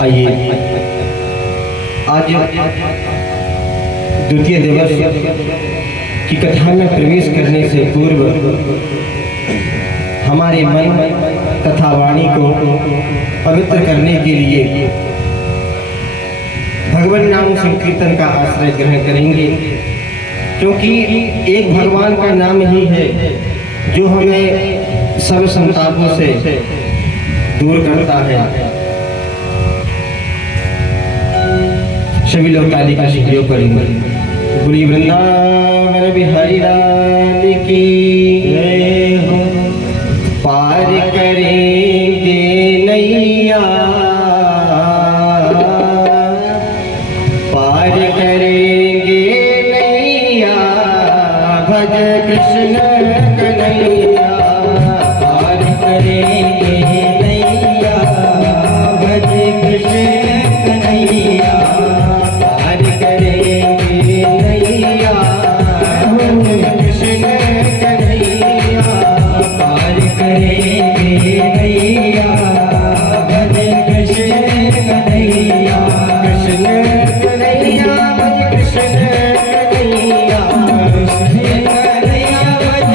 आइए आज द्वितीय दिवस की कथा में प्रवेश करने से पूर्व हमारे मन तथा वाणी को पवित्र करने के लिए भगवान नाम संकीर्तन का आश्रय ग्रहण करेंगे, क्योंकि एक भगवान का नाम ही है जो हमें सब संतापों से दूर करता है। सभी लोग ताली का सहयोग करेंगे। बोलिए वृंदावन बिहारी लाल की जय हो। पार करेंगे नैया, पार करेंगे नैया, भज कृष्ण कन्हैया। पार करेंगे नैया, भज कृष्ण कन्हैया। कृष्ण कन्हैया, भज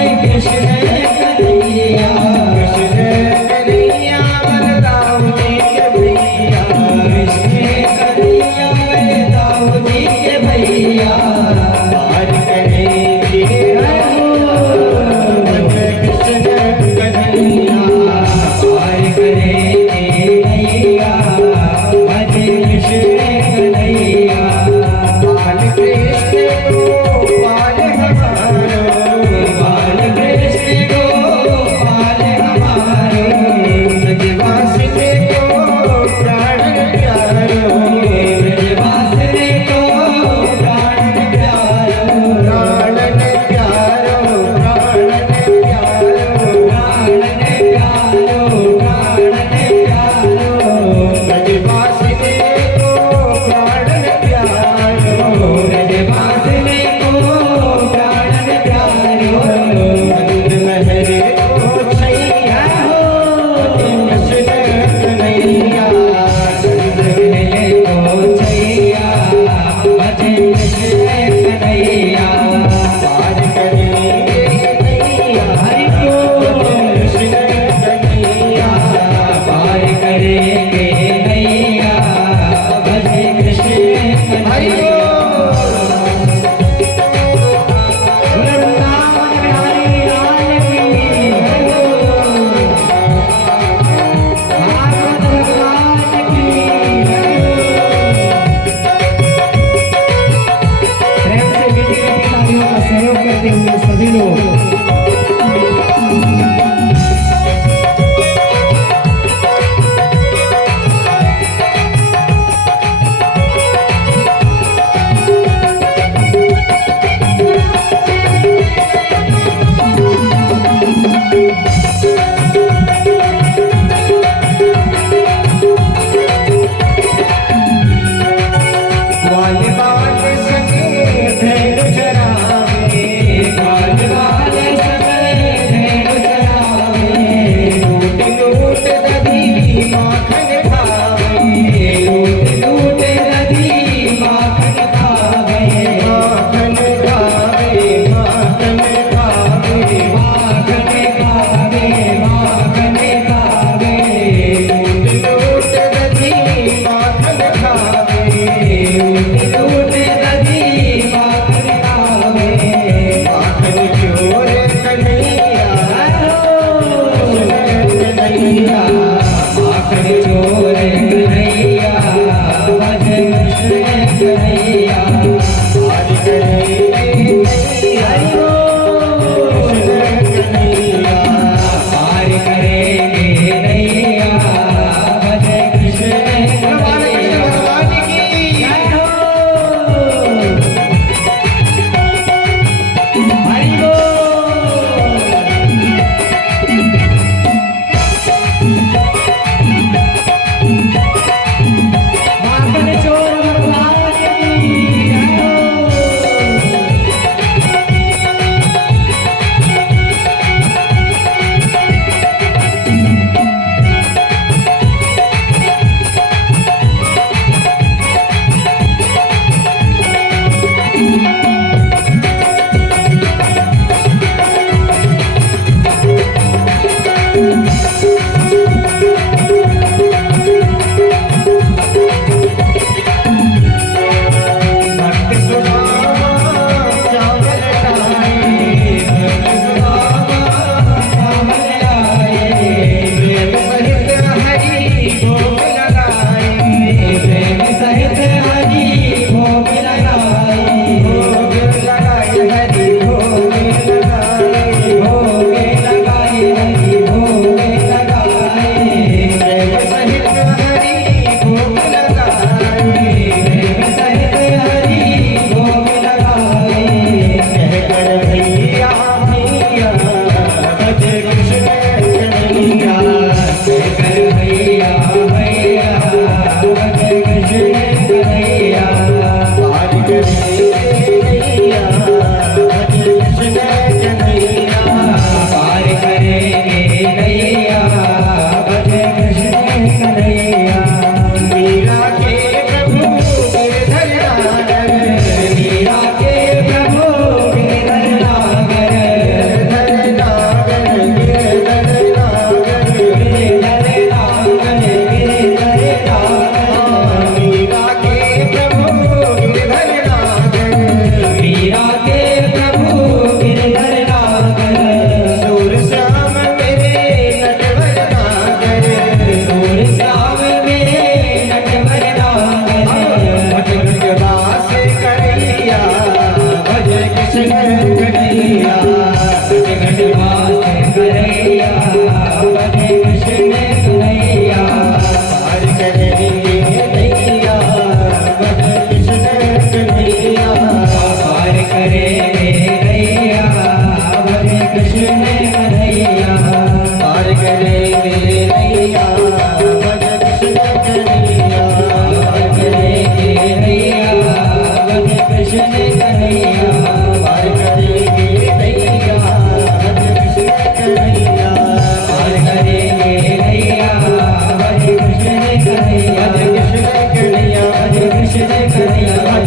वृंदावन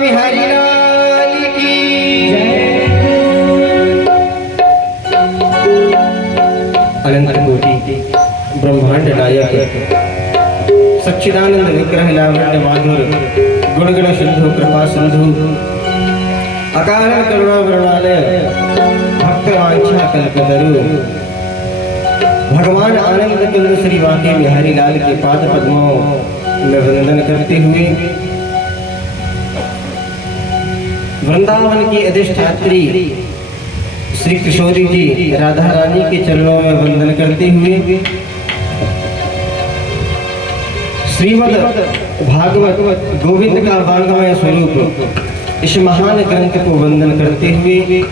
बिहारी लाल की अनंत कोटि ब्रह्मांड नायक सच्चिदानंद विग्रह लावण्य माधुर गुणगण सिंधु कृपा सिंधु अकारण करुणा वृणालय भक्त वांछा कल्पतरु भगवान आनंद कुंज श्री वाके बिहारी लाल के पाद पद्मों में वंदन करते हुए वृंदावन की अधिष्ठात्री श्री किशोरी जी राधा रानी के चरणों में वंदन करते हुए श्रीमद् भागवत गोविंद का वांगमय स्वरूप इस महान ग्रंथ को वंदन करते हुए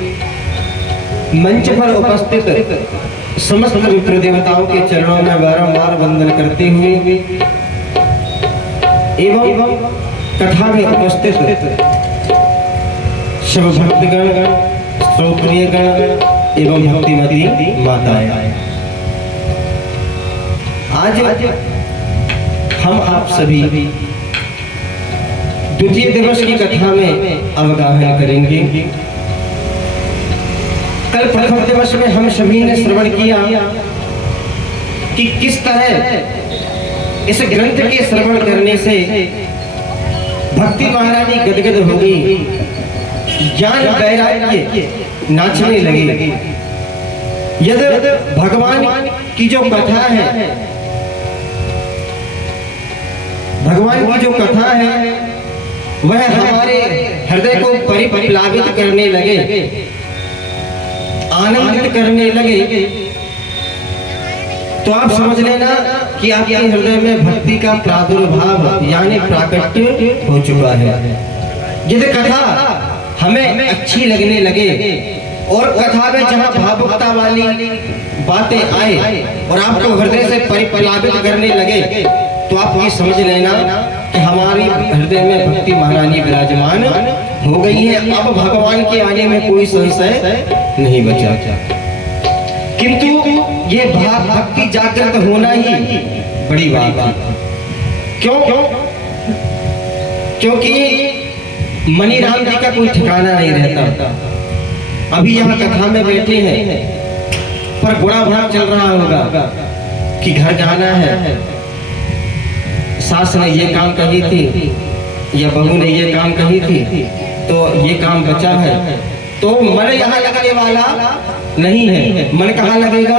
मंच पर उपस्थित समस्त विप्र देवताओं के चरणों में बारंबार वंदन करते हुए एवं कथा में उपस्थित सब भक्तगण श्रोत्रिय गण एवं भक्तिमती माताएं, आज हम आप सभी द्वितीय दिवस की कथा में अवगाहन करेंगे। कल प्रथम दिवस में हम सभी ने श्रवण किया कि किस तरह इस ग्रंथ के श्रवण करने से भक्ति महारानी गदगद हो गई, ज्ञान वैराग्य नाचने लगे। यदि भगवान की जो कथा है, भगवान की जो कथा है वह हमारे हृदय को परिप्लावित करने लगे, आनंदित करने लगे, तो आप समझ लेना कि आपके हृदय में भक्ति का प्रादुर्भाव यानी प्राकट्य हो चुका है। यदि कथा हमें अच्छी लगने लगे और कथा में जहां भावुकता वाली बातें आए और आपको हृदय से परिप्लावित करने लगे, तो आप ये समझ लेना कि हमारी हृदय में भक्ति महारानी विराजमान हो गई है। अब भगवान के आने में कोई संशय नहीं बचा। किंतु ये भाव भक्ति जागृत होना ही बड़ी बात है। क्यों? क्योंकि मणिराम जी का कोई ठिकाना नहीं रहता। अभी यहाँ कथा में बैठे हैं, पर गुणा भाव चल रहा होगा कि घर जाना है, सास ने ये काम कही थी या बहू ने ये काम कही थी, तो ये काम बचा है, तो मन यहाँ लगने वाला नहीं है। मन कहाँ लगेगा?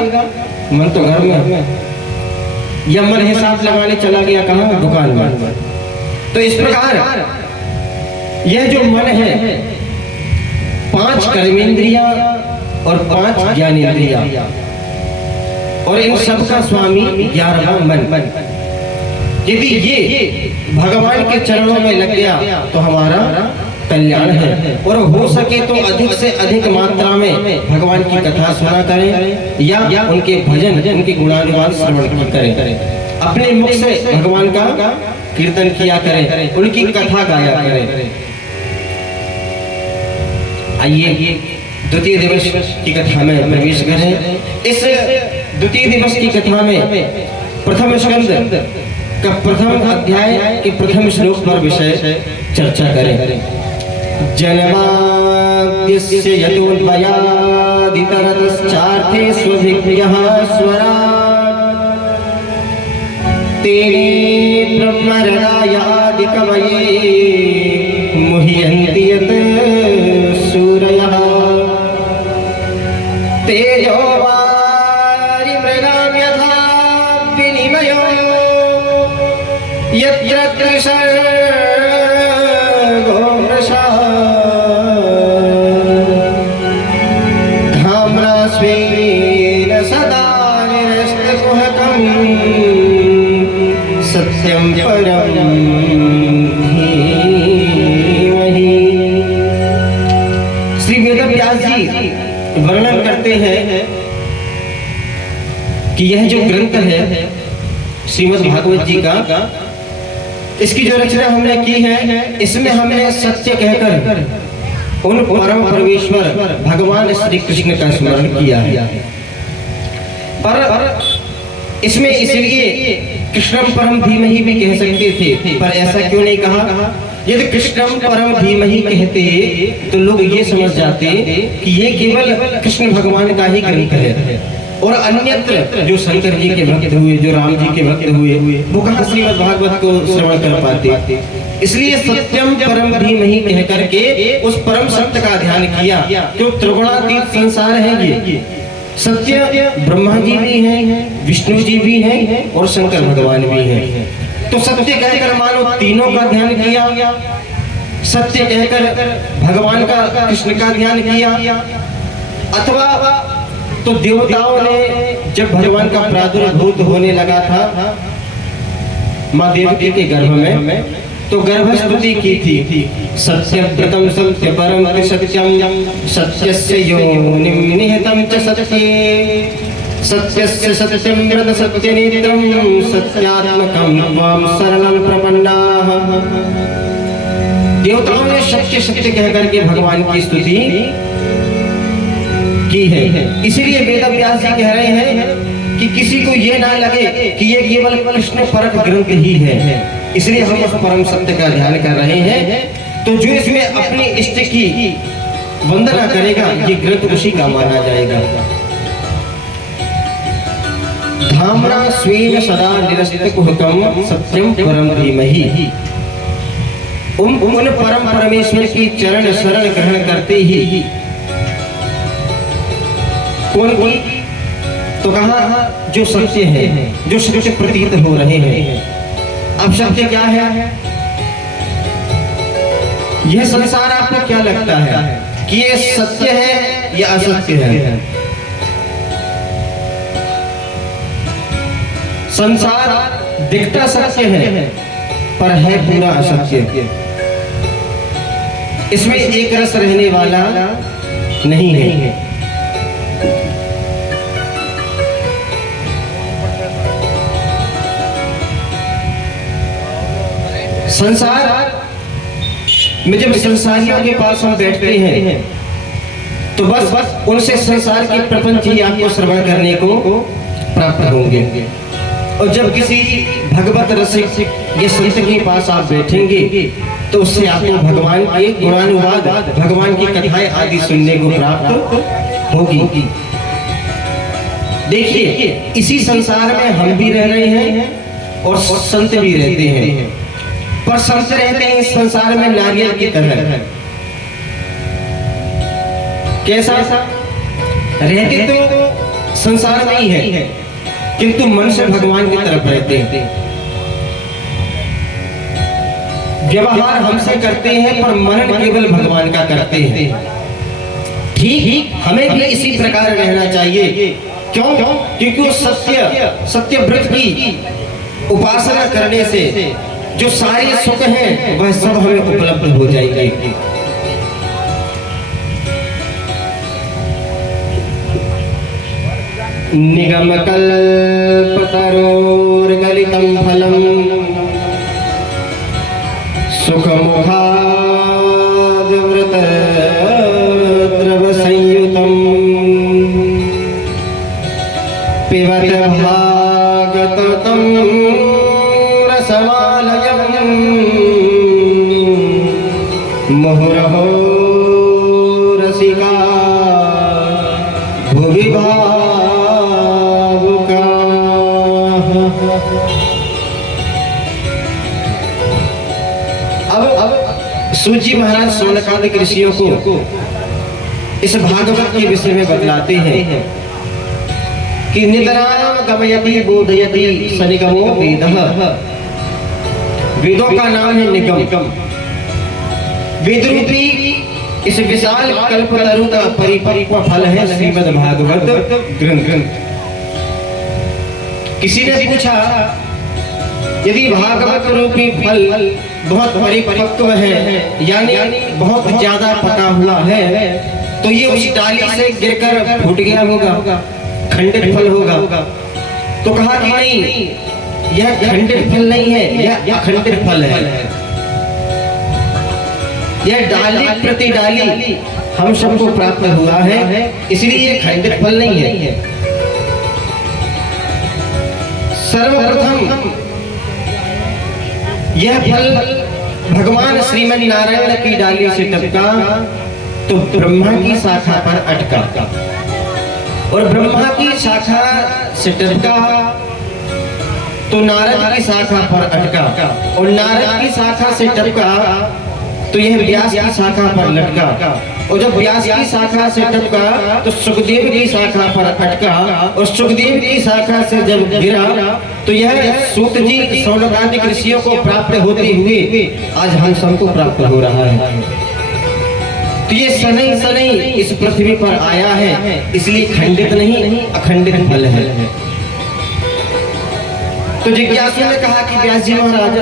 मन तो घर में, या मन हिसाब लगाने चला गया कहाँ? दुकान में। तो इस प्रकार यह जो मन है, 5 कर्मेंद्रियां और 5 ज्ञानेंद्रियां, और इन सब का स्वामी 11वां मन। यदि ये भगवान के चरणों में लग गया तो हमारा कल्याण है। और हो सके तो अधिक से अधिक मात्रा में भगवान की कथा सुना करें या उनके भजन, उनके गुणानुवाद श्रवण करें, अपने मुख से भगवान का कीर्तन किया करें, उनकी कथा गाया करें। आइए द्वितीय दिवस की कथा में प्रवेश करें। इस द्वितीय दिवस की कथा में प्रथम स्कंद का प्रथम अध्याय के प्रथम श्लोक पर विषय चर्चा करें। जन्माद्यस्य यतोऽन्वयादितरतश्चार्थे स्वभिज्ञः स्वराट् तेने ब्रह्महृदायादिकमये मुह्यन्ति यत् सूरयः तेजो वारिमृगां यथा विनिमयो यत्र त्रिसर्गो मृषा धाम्ना स्वेन सदा निरस्तकुहकं सत्यं परं धीमहि। श्री वेदव्यास जी वर्णन करते हैं कि यह जो ग्रंथ है श्रीमद् भागवत जी का, इसकी जो रचना हमने की है, इसमें हमने सत्य कहकर उन परम परमेश्वर भगवान श्री कृष्ण का स्मरण किया है। पर इसमें इसलिए कृष्णम परम धीमहि भी कह सकते थे, पर ऐसा क्यों नहीं कहा? यदि कृष्णम परम धीमहि कहते तो लोग ये समझ जाते कि ये केवल कृष्ण भगवान का ही ग्रंथ है, और अन्यत्र जो शंकर जी के भक्त हुए, जो राम जी के भक्त हुए, वो कहाँ श्रीमद् भागवत को श्रवण कर पाते। इसलिए सत्यम परम धीमहि कह करके उस परम सत्य का ध्यान किया, जो त्रिगुणातीत संसार है। ये सत्य ब्रह्मा जी भी हैं, विष्णु जी भी हैं और शंकर भगवान भी हैं। तो सत्य कहकर मानो तीनों का ध्यान किया, सत्य कहकर भगवान का, कृष्ण का ध्यान किया। अथवा तो देवताओं ने जब भगवान का प्रादुर्भूत होने लगा था माँ देवकी के गर्भ में, तो गर्भ स्तुति की थी। सत्यव्रतम सत्य परम सत्यम सत्यस्य योनिम निहितम च सत्ये सत्यस्य सत्यम व्रत सत्यनेत्रम सत्यात्मकम त्वां शरणं प्रपन्नाः। देवताओं ने सत्य सत्य कहकर के भगवान की स्तुति की है। इसीलिए वेदव्यास जी कह रहे हैं कि किसी को ये ना लगे कि ये केवल कृष्ण परम ग्रंथ ही है, इसलिए हम उस परम सत्य का ध्यान कर रहे हैं। तो जो इसमें अपनी इष्ट की वंदना करेगा, ये ग्रंथ उसी का माना जाएगा। धामना स्वेन सदा निरस्तकुहकम सत्यम परम धीमहि। उन परम परमेश्वर की चरण शरण ग्रहण करते ही कौन की? तो कहा जो सत्य है, जो सत्य प्रतीत हो रहे हैं। अब सत्य क्या है? यह संसार आपको क्या लगता है कि ये सत्य है या असत्य है? संसार दिखता सत्य है पर है पूरा असत्य। इसमें एक रस रहने वाला नहीं है। संसार में जब संसारियों के पास हम बैठते हैं तो बस उनसे संसार के प्रपंच ही आपको श्रवण करने को प्राप्त होंगे। और जब किसी भगवत रसिक या संत के पास आप बैठेंगे तो उससे आपको भगवान के गुणानुवाद, भगवान की कथाएं आदि सुनने को प्राप्त होगी। देखिए, इसी संसार में हम भी रह रहे हैं और संत भी रहते हैं, पर संत रहते हैं इस संसार में नारियल की तरह। कैसा? रहते तो संसार में ही है, किंतु मन से भगवान की तरफ रहते हैं। व्यवहार हमसे करते हैं पर मनन केवल भगवान का करते हैं। ठीक हमें भी इसी प्रकार रहना चाहिए। क्यों? क्योंकि वो सत्य व्रत की उपासना करने से जो सारे सुख हैं वह सब हमें उपलब्ध हो जाएंगे। निगम कल्पतरोर्गलितं फलम् सुखमुखाद्वृतद्रवसंयुतम् पिबत भागवतं रसमालयम् मुहुरहो रसिका भुवि सूत जी महाराज शौनकादिक ऋषियों को इस भागवत के विषय में बतलाते हैं कि नितरायाम गमयति बोधयति सनिगमो वेदः। वेदों का नाम है निगम। वेद रूपी इस विशाल कल्पतरु का परिपक्व फल है श्रीमद् भागवत ग्रंथ। किसी ने पूछा, यदि भागवत रूपी फल बहुत परिपक्व है, यानी बहुत ज्यादा पका हुआ है, तो ये उस डाली से गिरकर फूट गया होगा, खंडित फल होगा। तो कहा कि नहीं, यह खंडित फल नहीं है, यह अखंडित फल है। यह डाली प्रति डाली हम सबको प्राप्त हुआ है, इसलिए ये खंडित फल नहीं है। सर्वप्रथम यह फल भगवान श्रीमन नारायण की डाली से टपका तो ब्रह्मा की शाखा पर अटका, और ब्रह्मा की शाखा से टपका तो नारद की शाखा पर अटका, और नारद की शाखा से टपका तो यह व्यास की शाखा पर लटका, और जब व्यास की शाखा से टपका तो सुखदेव की शाखा पर अटका, और सुखदेव की शाखा से जब गिरा तो यह सूत जी सौनकादिक ऋषियों को प्राप्त होते हुए आज हम सबको प्राप्त हो रहा है। तो ये सनई सनई इस पृथ्वी पर आया है, इसलिए खंडित नहीं अखंडित फल है। तो जिज्ञासु ने कहा कि व्यास जी महाराज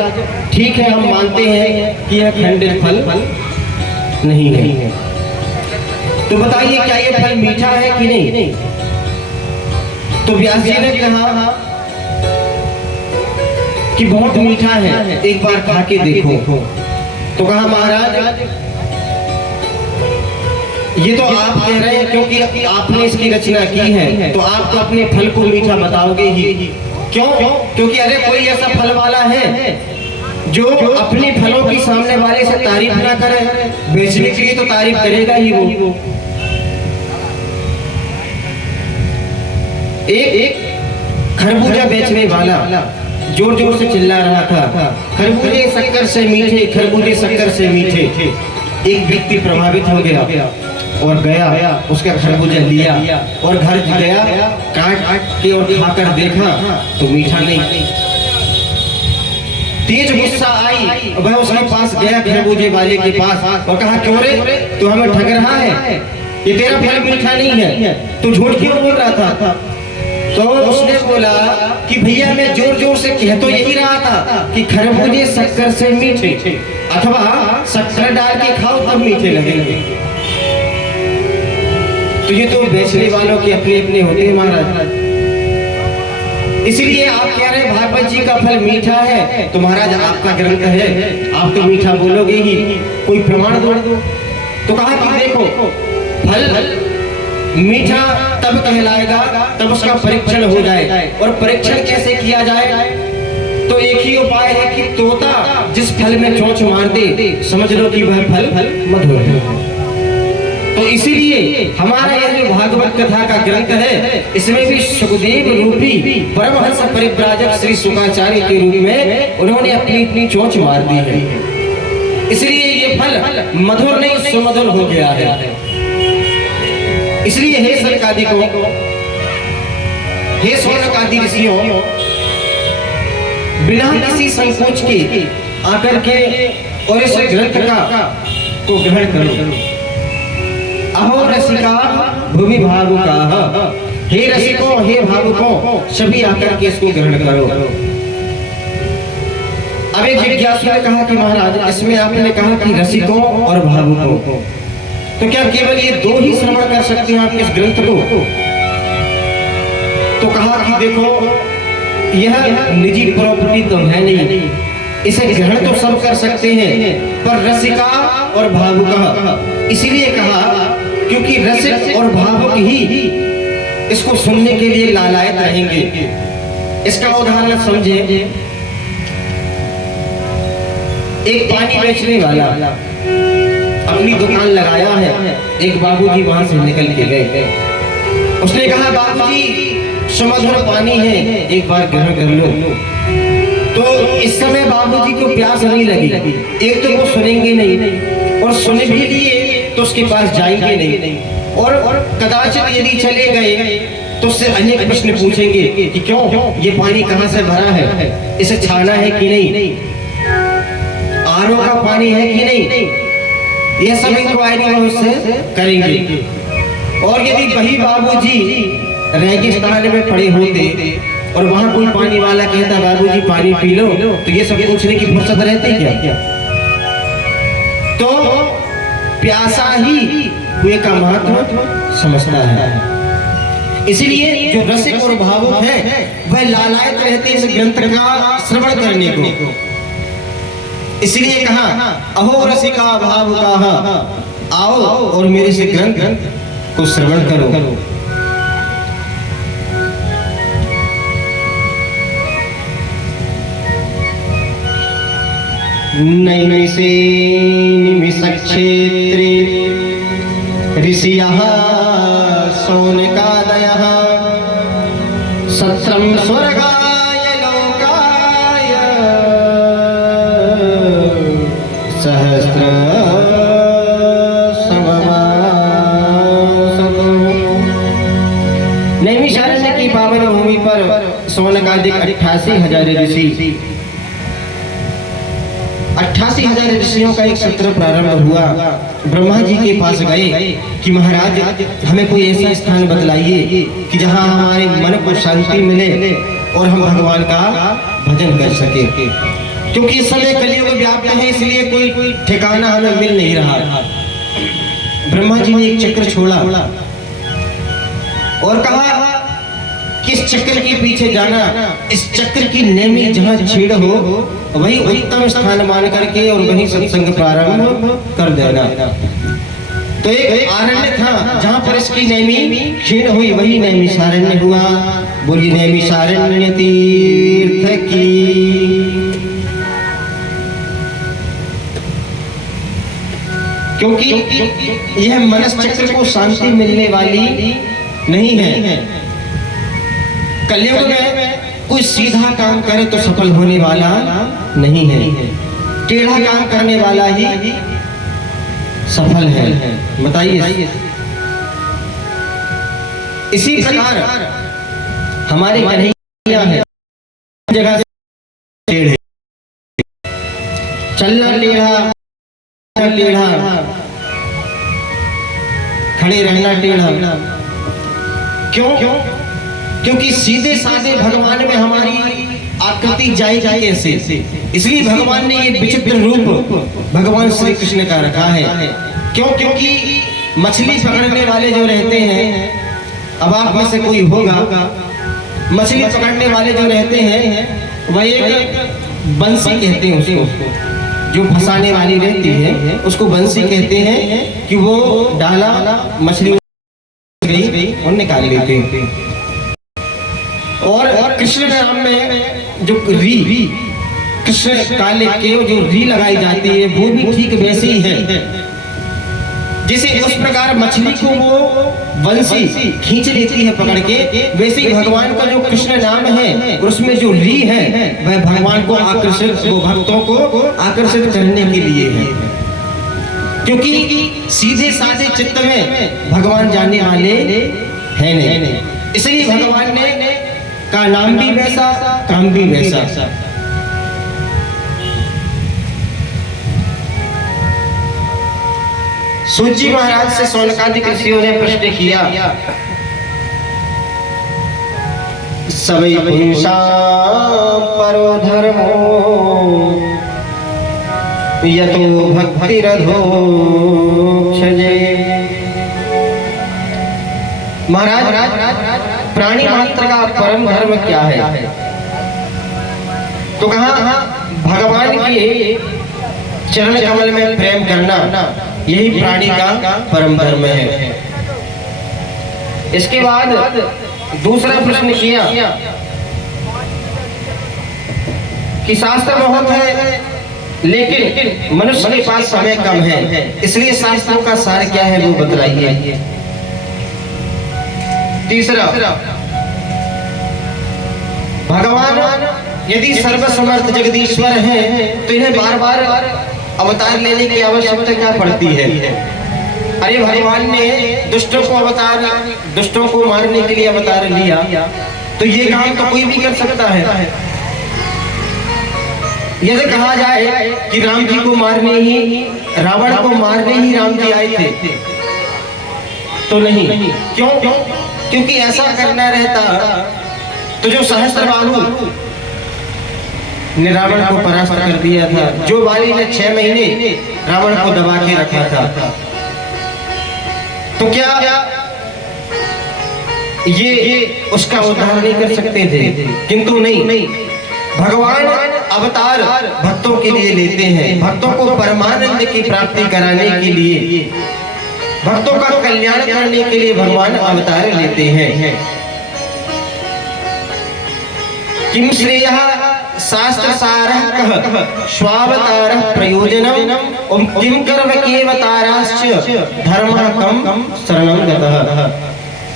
ठीक है, हम मानते हैं कि यह खंडित फल नहीं है, तो बताइए क्या ये फल मीठा है कि नहीं? तो व्यास जी ने कहा कि बहुत मीठा है, एक बार खा के देखो। तो कहा महाराज ये तो आप कह रहे हैं क्योंकि आपने इसकी रचना की है, तो आप तो अपने फल को मीठा बताओगे ही। क्यों? क्योंकि अरे कोई ऐसा फल वाला है जो अपने फलों की सामने वाले से तारीफ ना करे, बेचने के लिए तो तारीफ करेगा ही वो। एक खरबूजा बेचने वाला जोर जोर से चिल्ला रहा था, खरबूजे शक्कर से मीठे, खरबूजे शक्कर से मीठे। एक व्यक्ति प्रभावित हो गया और गया, उसका खरबूजा लिया और घर गया, काट के और खाकर देखा तो मीठा नहीं। तेज गुस्सा आई, वह उसके पास गया खरबूजे वाले के पास और कहा क्यों रे तू हमें ठग रहा है, ये तेरा फल मीठा नहीं है, तू झूठ क्यों बोल रहा था? तो उसने बोला कि भैया मैं जोर जोर से कह तो यही रहा था कि खरबूजे शक्कर से मीठे, अथवा शक्कर डाल के खाओ तब मीठे लगेंगे। तो ये तो बेचने वालों के अपने अपने होते हैं महाराज, इसलिए आप कह रहे हैं भागवत जी का फल मीठा है, तो महाराज आपका ग्रंथ है, आप तो मीठा बोलोगे ही, कोई प्रमाण दो। तो कहा कि देखो फल मीठा तब कहलाएगा तब उसका परीक्षण हो जाए, और परीक्षण कैसे किया जाए? तो एक ही उपाय है कि तोता जिस फल में चोंच मार दे समझ लो कि वह फल मधुर है। तो इसीलिए हमारा यह जो भागवत कथा का ग्रंथ है, इसमें भी सुखदेव रूपी परमहंस परिव्राजक श्री शुकाचार्य के रूप में उन्होंने अपनी चोंच मार दी है, इसलिए ये फल मधुर नहीं सुमधुर हो गया है। इसलिए हे सनकादिकों, हे सौनकादि ऋषियों, बिना किसी संकोच के आकर के और इस ग्रंथ को ग्रहण करो। अहो रसिका भूमि भावुका, हे रसिकों हे भावुकों सभी आकर के इसको ग्रहण करो। अब एक जिज्ञासु ने कहा कि महाराज इसमें आपने कहा कि रसिकों और भावुकों, तो क्या केवल ये दो ही श्रवण कर सकते हैं आप इस ग्रंथ को? तो कहा कि देखो यह निजी प्रॉपर्टी तो है नहीं, इसे ग्रहण तो सब कर सकते हैं, पर रसिका और भावुका इसीलिए कहा क्योंकि रसिक और भावुक ही इसको सुनने के लिए लालायत रहेंगे। इसका उदाहरण समझे, एक पानी बेचने वाला अपनी दुकान लगाया है, एक बाबूजी वहां से निकल के गए, उसने कहा बाबूजी सुमधुर पानी है, एक बार ग्रहण कर लो। तो इस समय बाबूजी को प्यास नहीं लगी, एक तो वो सुनेंगे नहीं, और सुन भी लिए तो उसके पास जाएंगे नहीं, और कदाचित यदि चले गए तो उससे अनेक प्रश्न पूछेंगे कि क्यों ये पानी कहाँ से भरा है, इसे छाना है कि नहीं, आरओ का पानी है कि नहीं, यह सब इंक्वायरी उससे करेंगे। और यदि वही बाबूजी रेगिस्तान में पड़े होते और वहां कोई पानी वाला कहता बाबूजी पानी पी लो, तो ये सब पूछने की फुर्सत रहती क्या? तो प्यासा ही कुएं का महत्व समझता है। इसलिए जो रसिक और भावुक है वह लालायत रहते इस ग्रंथ का श्रवण करने को। इसलिए कहा अहो रसिका भाव कहा, आओ और मेरे से ग्रंथ को श्रवण करो। नैमिषे निमिषक्षेत्रे ऋषियः शौनकादयः सत्रं स्वर्गाय लोकाय सहस्र नैमिषारण्य की पावन भूमि पर शौनकादिक 88,000 ऋषि 88,000 ऋषियों का एक सत्र प्रारंभ हुआ। ब्रह्मा जी के पास गए कि महाराज हमें कोई ऐसा स्थान बतलाइए कि जहां हमारे मन को शांति मिले और हम भगवान का भजन कर सके, क्योंकि इस समय कलियुग व्याप्त है, इसलिए कोई ठिकाना हमें मिल नहीं रहा। ब्रह्मा जी ने एक चक्र छोड़ा और कहा किस चक्र के पीछे जाना, इस चक्र की नेमी जहां छेड़ हो वही उत्तम स्थान मान करके और वही सत्संग प्रारंभ कर देना। तो एक आरण्य था जहां पर इसकी नेमी छेड़ हुई, वही नैमिषारण्य हुआ। बोलिए नैमिषारण्य तीर्थ की। क्योंकि यह मनस चक्र को शांति मिलने वाली नहीं है। कलयुग में कोई सीधा काम करे तो सफल होने वाला नहीं है, टेढ़ा काम करने वाला ही सफल है। बताइए, इसी प्रकार हमारे कन्हैया है, जगह से टेढ़े चलना टेढ़ा, टेढ़ा खड़े रहना टेढ़ा। क्यों? क्योंकि सीधे साधे भगवान में हमारी आकृति जाएगी कैसे? इसलिए भगवान ने ये विचित्र रूप भगवान श्री कृष्ण का रखा है। क्यों? क्योंकि मछली पकड़ने वाले जो रहते हैं, अब आप में से कोई होगा, मछली पकड़ने वाले जो रहते हैं वह एक बंसी कहते हैं उसको, जो फंसाने वाली रहती है उसको बंसी कहते हैं। कि वो डाला मछली गई और निकाल लेते हैं। और कृष्ण नाम में जो री, कृष्ण काले के जो री लगाई जाती है वो भी ठीक वैसे ही है। जैसे उस प्रकार मछली को वो बंसी खींच लेती है पकड़ के, वैसे ही भगवान का जो कृष्ण नाम है उसमें जो री है वह भगवान को आकर्षित, वो भक्तों को आकर्षित करने के लिए है। क्योंकि सीधे साधे चित्त में भगवान जाने वाले हैं नहीं, इसलिए भगवान ने का नाम भी वैसा, काम भी वैसा। सूत जी महाराज से शौनकादिक ऋषियों ने प्रश्न किया, सबै पुंसा परो धर्मो यतो भक्तिरधो क्षजे। महाराज प्राणी मात्र का परम धर्म क्या है? तो कहा भगवान के चरण कमल में प्रेम करना, यही प्राणी का परम धर्म है। इसके बाद दूसरा प्रश्न किया कि शास्त्र बहुत है लेकिन मनुष्य के पास समय कम है, इसलिए शास्त्रों का सार क्या है वो बतलाइए। तीसरा, भगवान यदि सर्वसमर्थ जगदीश्वर है तो इन्हें बार बार अवतार लेने की आवश्यकता क्या पड़ती है? अरे भगवान ने दुष्टों को मारने के लिए अवतार लिया, तो ये काम तो कोई भी कर सकता है। यदि कहा जाए कि राम जी को मारने ही, रावण को मारने ही राम जी आए थे, तो नहीं। क्यों? क्योंकि ऐसा करना रहता तो जो सहस्त्रबाहु ने रावण को परास्त कर दिया था, जो बाली ने 6 महीने रावण को दबा के रखा था, तो क्या ये उसका उद्धार नहीं कर सकते थे? किंतु नहीं, भगवान अवतार भक्तों के लिए लेते हैं, भक्तों को परमानंद की प्राप्ति कराने के लिए, भक्तों का कल्याण करने के लिए भगवान अवतार लेते हैं। किम श्रेयः शास्त्र सारः कः स्वावतारः प्रयोजनम् किम कर्मकेवताराश्च धर्मः कम शरणं गतः।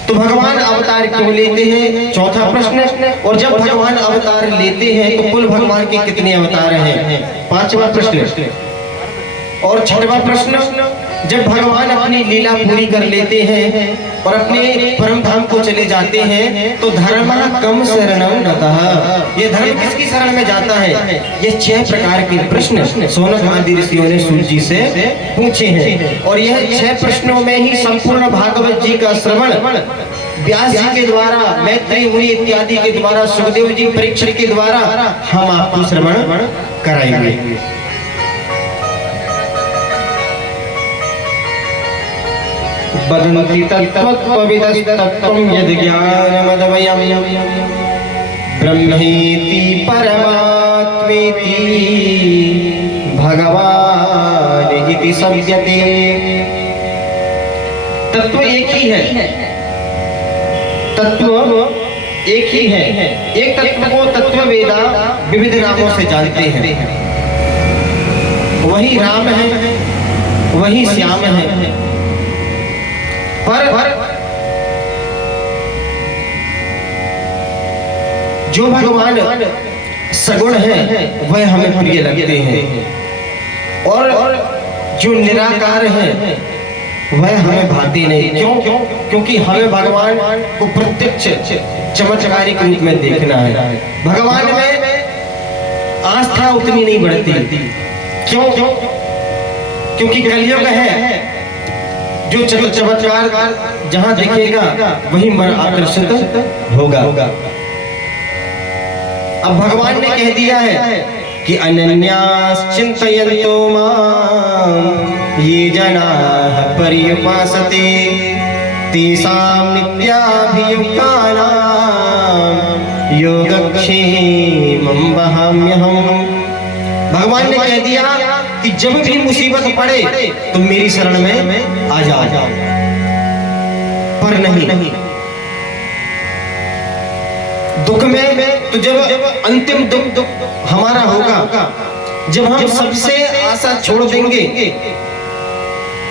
तो भगवान अवतार क्यों लेते हैं, चौथा प्रश्न। और जब भगवान अवतार लेते हैं तो कुल भगवान के कितने अवतार हैं, पांचवा प्रश्न। और छठवां प्रश्न, जब भगवान अपनी लीला पूरी कर लेते हैं और अपने परम धाम को चले जाते हैं तो धर्म कम शरणं गतः, ये धर्म किसकी शरण में जाता है। ये 6 प्रकार के प्रश्न शौनक आदि ऋषियों ने सूत जी से पूछे हैं। और यह 6 प्रश्नों में ही संपूर्ण भागवत जी का श्रवण व्यास जी के द्वारा, मैत्री मुनि इत्यादि के द्वारा, सुखदेव जी परीक्षित के द्वारा हम आपको श्रवण कराएंगे। वदन्ति तत्त्वविदस्तत्त्वं यद् ज्ञानमदवयं ब्रह्मेति परमात्मेति भगवान् इति संज्ञते। तत्व एक ही है, तत्व एक ही है। एक तत्व को तत्ववेदा विविध नामों से जानते हैं। वही राम है, वही श्याम है, पर जो भगवान सगुण है वह हमें प्रिय लगते हैं और जो निराकार है वह हमें भाते नहीं। क्यों? क्योंकि हमें भगवान को प्रत्यक्ष चमत्कारिक रूप में देखना है। भगवान में आस्था उतनी नहीं बढ़ती। क्यों? क्योंकि कलयुग है, जो चमत्कार जहां दिखेगा वही मन आकर्षित होगा। अब भगवान ने कह दिया है कि अनन्यास चिंतयन्तो मां ये जनाः पर्युपासते तेषां नित्याभियुक्तानां योगक्षेमं वहाम्यहम्। भगवान ने कह दिया कि जब भी मुसीबत पड़े तो मेरी शरण में आ जाओ, पर नहीं दुख में तो जब अंतिम दुख हमारा होगा, जब हम सबसे आशा छोड़ देंगे,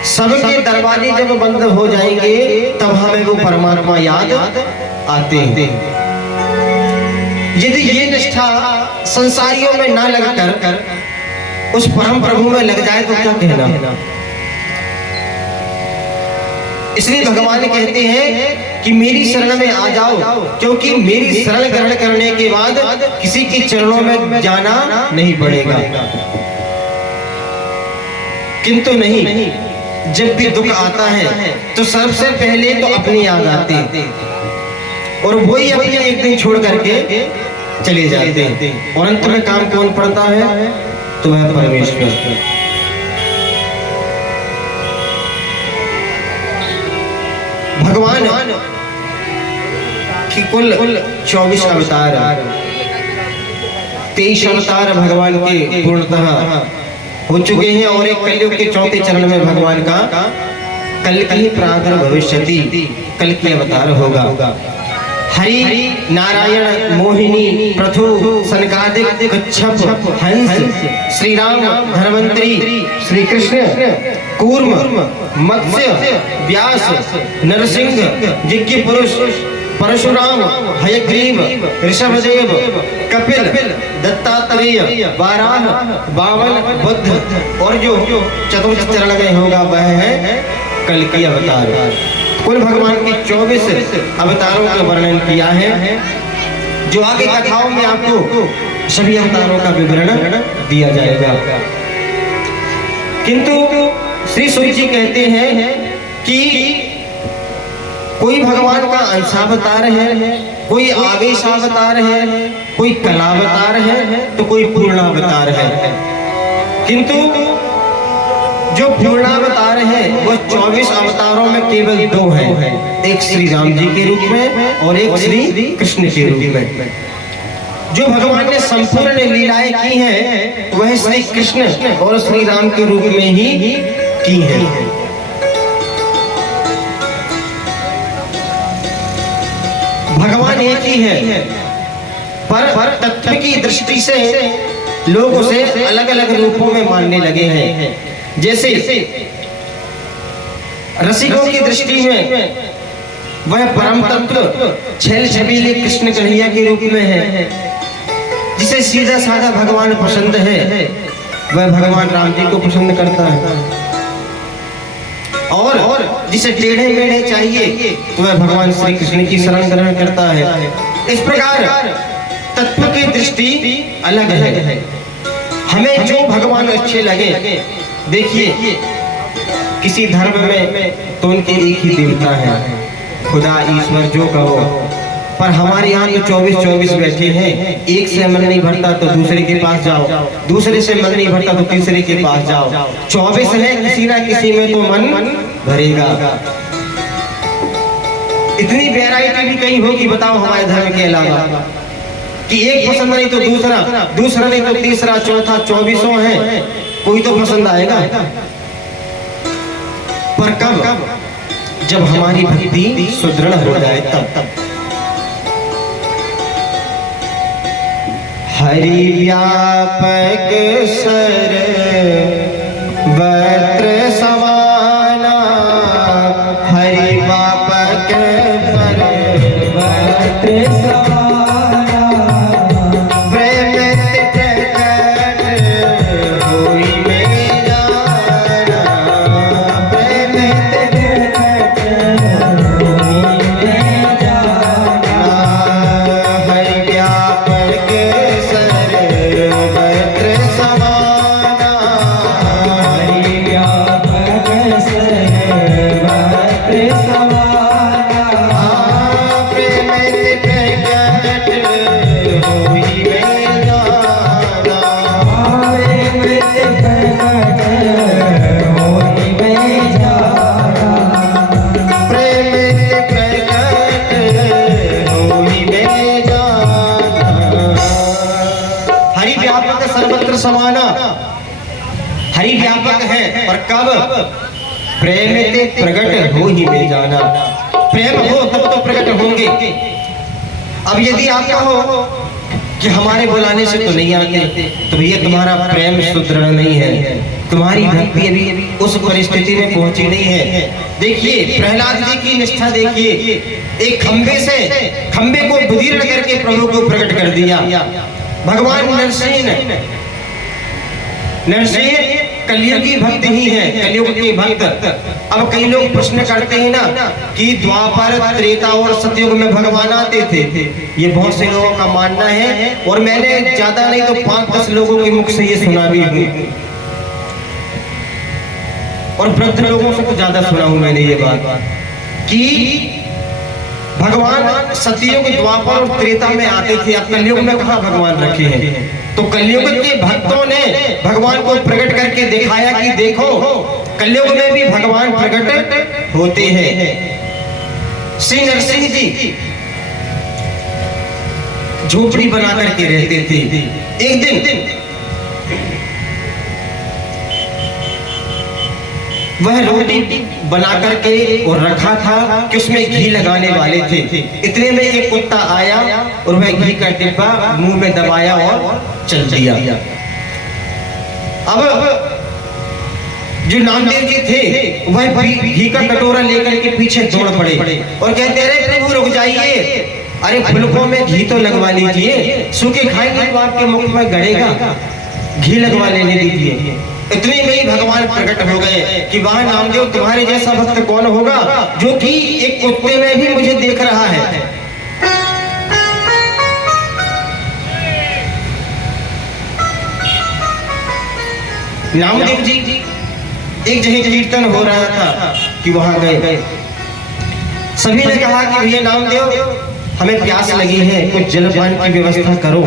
सबके दरवाजे जब बंद हो जाएंगे, तब हमें वो परमात्मा याद आते हैं। यदि ये निष्ठा संसारियों में ना लगकर उस परम प्रभु में लग जाए तो क्या कहना। इसलिए भगवान कहते हैं कि मेरी शरण में आ जाओ, क्योंकि मेरी शरण ग्रहण करने के बाद किसी के चरणों में जाना नहीं पड़ेगा। किंतु नहीं, जब भी दुख आता है तो सबसे पहले तो अपनी याद आती है और वही अपने एक दिन छोड़ करके चले जाते हैं और अंत में काम कौन पड़ता है, तो वह परमेश्वर। भगवान की कुल 24 अवतार, 23 अवतार भगवान के पूर्णतः हो चुके हैं और एक कलयुग के चौथे चरण में भगवान का कल की प्रार्थना भविष्यति, कल की अवतार होगा। हरि नारायण मोहिनी पृथु सनकादिक कच्छप हंस श्री राम धन्वंतरी श्री कृष्ण कूर्म मत्स्य व्यास नरसिंह यज्ञ पुरुष परशुराम हयग्रीव ऋषभदेव कपिल दत्तात्रेय वाराह वामन बुद्ध और जो चतुर्थ चरण में होगा वह है कल की अवतार। कुल भगवान के 24 अवतारों का वर्णन किया है, जो आगे कथाओं में आपको सभी अवतारों का विवरण दिया जाएगा। किंतु श्री सूत जी कहते हैं कि कोई भगवान का अंशावतार है, कोई आवेशावतार है, कोई कलावतार है, तो कोई पूर्णावतार है। किंतु जो पूर्णावतार है वह 24 अवतारों में केवल 2 हैं, एक श्री राम जी के रूप में और एक श्री कृष्ण के रूप में। जो भगवान ने संपूर्ण लीलाएं की हैं वह श्री कृष्ण और श्री राम के रूप में ही की हैं। भगवान एक ही है, पर तत्व की दृष्टि से लोग उसे अलग अलग रूपों में मानने लगे हैं। जैसे रसिकों की दृष्टि में वह परम तत्व छल छबीले कृष्ण कन्हैया के रूप में है। जिसे सीधा साधा भगवान पसंद है वह भगवान राम जी को पसंद करता है, और जिसे टेढ़े मेढ़े चाहिए तो वह भगवान श्री कृष्ण की शरण ग्रहण करता है। इस प्रकार तत्व की दृष्टि अलग है। हमें जो भगवान अच्छे लगे, देखिए किसी धर्म में तो उनके एक ही देवता है, खुदा ईश्वर जो कहो, पर हमारे यहाँ तो 24-24 बैठे हैं। एक से मन नहीं भरता तो दूसरे के पास जाओ, दूसरे से मन नहीं भरता तो तीसरे के पास जाओ। 24 है, किसी ना किसी में तो मन भरेगा। इतनी वैरायटी भी कहीं होगी बताओ हमारे धर्म के अलावा, कि एक पसंद नहीं तो दूसरा, दूसरा नहीं तो तीसरा, चौथा, 24 है, कोई तो पसंद आएगा। पर कब? जब हमारी भक्ति सुदृढ़ हो जाए तब। हरि व्यापक सर्वत्र समाना, हरि व्यापक सर्वत्र समाना, प्रेम प्रकट होई में जाना, प्रेम प्रकट होई में जाना, हरि व्यापक सर्वत्र समाना, हरि व्यापक सर्वत्र समाना, प्रेम प्रकट होई में जाना, प्रेम प्रकट होई में जाना, प्रेम प्रकट होई में जाना। हरि व्यापक सर्वत्र समाना, हरि व्यापक है, पर कब? प्रेम ते प्रकट हो ही में जाना। प्रेम हो तब तो प्रकट होंगे। अब यदि आप कहो कि हमारे बुलाने से तो नहीं आते, तो भैया तुम्हारा प्रेम सुदृढ़ नहीं है, तुम्हारी भक्ति अभी उस परिस्थिति में पहुंची नहीं है। देखिए प्रहलाद जी की निष्ठा देखिए, एक खंबे को बुदीर्ण करके प्रभु को प्रकट कर दिया। भगवान नरसिंह कलयुगी भक्त ही है, कलयुग के भक्त। अब कई लोग प्रश्न करते हैं ना कि द्वापर, त्रेता और सतयुग में भगवान आते थे। ये बहुत से लोगों का मानना है, और मैंने ज्यादा नहीं तो 5-10 लोगों के मुख से ये सुना भी हूँ, और वृद्ध लोगों से तो ज्यादा सुना हूं मैंने ये बात कि भगवान सतयुग, द्वापर और त्रेता में आते थे। अब कलयुग में कहाँ भगवान रखे हैं? तो कलयुग के भक्तों ने भगवान को प्रकट करके दिखाया कि देखो कलयुग में भी भगवान प्रकट होते हैं। श्री नरसिंह जी झोपड़ी बना करके रहते थे। एक दिन वह रोटी बना करके और रखा था कि उसमें घी लगाने वाले थे। इतने में एक कुत्ता आया और वह घी का डिब्बा मुंह में दबाया और चल दिया। अब जो नामदेव जी थे वह घी का कटोरा लेकर के पीछे दौड़ पड़े और कहते अरे प्रभु रुक जाइए, अरे फुलकों में घी तो लगवा लीजिए, सूखे खाएंगे तो आपके मुख में गड़ेगा, घी लगवा लेने दीजिए। इतने में ही भगवान प्रकट हो गए कि वहां नामदेव तुम्हारे जैसा भक्त कौन होगा जो कि एक कुत्ते में भी मुझे देख रहा है। नामदेव जी एक जगह कीर्तन हो रहा था कि वहां गए। सभी ने कहा कि भैया नामदेव हमें प्यास लगी है, कुछ जलपान की व्यवस्था करो।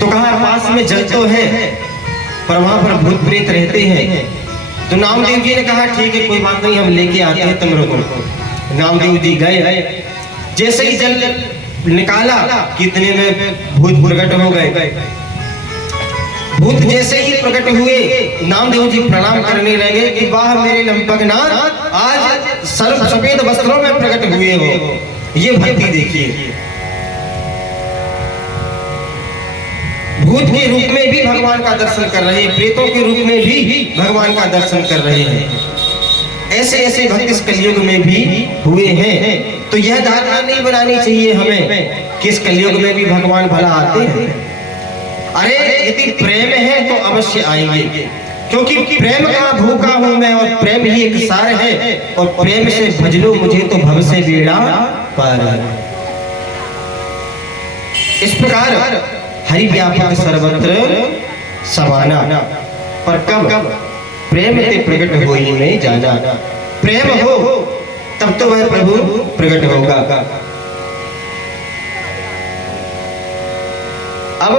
तो कहा पास में जल तो है पर वहां पर भूत प्रेत रहते हैं। तो नामदेव जी ने कहा ठीक है कोई बात नहीं, हम लेके आते हैं तुम लोगों को। नामदेव जी गए, जैसे ही जल निकाला कि इतने में भूत प्रकट हो गए। भूत जैसे ही प्रकट हुए, नामदेव जी प्रणाम करने लगे कि वाह मेरे लंपकनाथ, आज सर्व सफेद वस्त्रों में प्रकट हुए हो। ये भक्ति देखिए, भूत के रूप में भी भगवान का दर्शन कर रहे हैं, प्रेतों के रूप में भी भगवान का दर्शन कर रहे हैं। ऐसे ऐसे भक्त इस कलयुग में भी हुए हैं। तो यह धारणा नहीं बनानी चाहिए हमें कि इस कलयुग में भी भगवान भला आते हैं। अरे यदि प्रेम है तो अवश्य आएंगे, क्योंकि प्रेम का भूखा हूं मैं और प्रेम ही एक सार है, और प्रेम से भज लो मुझे तो भव से बेड़ा पार। इस प्रकार हरि व्यापक सर्वत्र समाना, पर कब प्रेम ते प्रकट हो ही नहीं जाना। प्रेम हो तब तो वह प्रभु प्रकट होगा। अब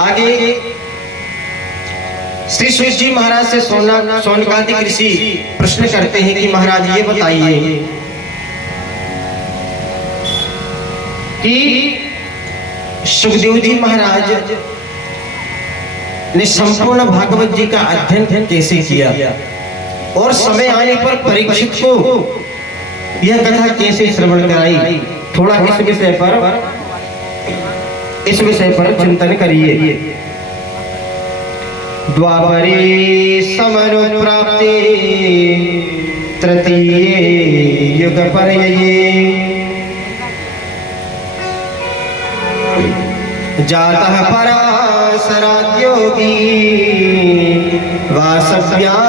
आगे श्री सूत जी महाराज से सोनकादिक ऋषि प्रश्न करते हैं कि महाराज ये बताइए कि सुखदेव जी महाराज ने संपूर्ण भागवत जी का अध्ययन कैसे किया, और समय आने पर परीक्षित को यह कथा कैसे श्रवण कराई। थोड़ा इस विषय पर चिंतन करिए। द्वापरे समनु प्राप्ते तृतीये युग पर्यये जातः पराशराद्योगी वासव्यां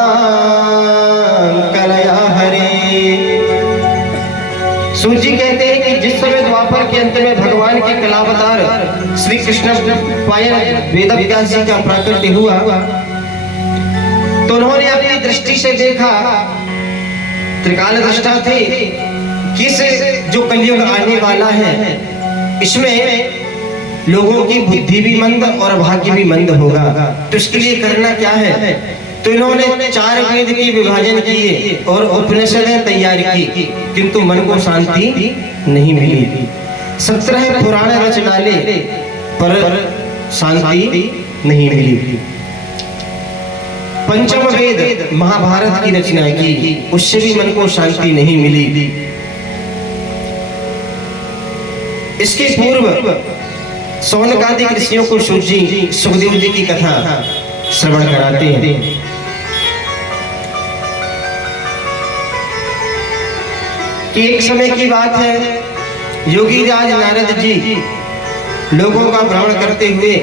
कलया हरे। सूत जी कहते हैं कि जिस समय द्वापर के अंत में भगवान के कलावतार श्री कृष्ण पायन वेद व्यास जी का प्राकट्य हुआ, तो उन्होंने अपनी दृष्टि से देखा, त्रिकाल दृष्टा थे, किस जो कलयुग आने वाला है इसमें लोगों की बुद्धि भी मंद और भाग्य भी मंद होगा। तो इसके लिए करना क्या है? तो इन्होंने 4 वेद के विभाजन किए और उपनिषदें तैयार की, किंतु मन को शांति नहीं मिली। 17 पुराण रच डाले पर शांति नहीं मिली। पंचम वेद महाभारत की रचना की, उससे भी मन को शांति नहीं मिली। इसके पूर्व सोनकादिक ऋषियों को सूत जी सुखदेव जी की कथा श्रवण कराते हैं। कि एक समय की बात है, योगी राज नारद जी लोगों का भ्रमण करते हुए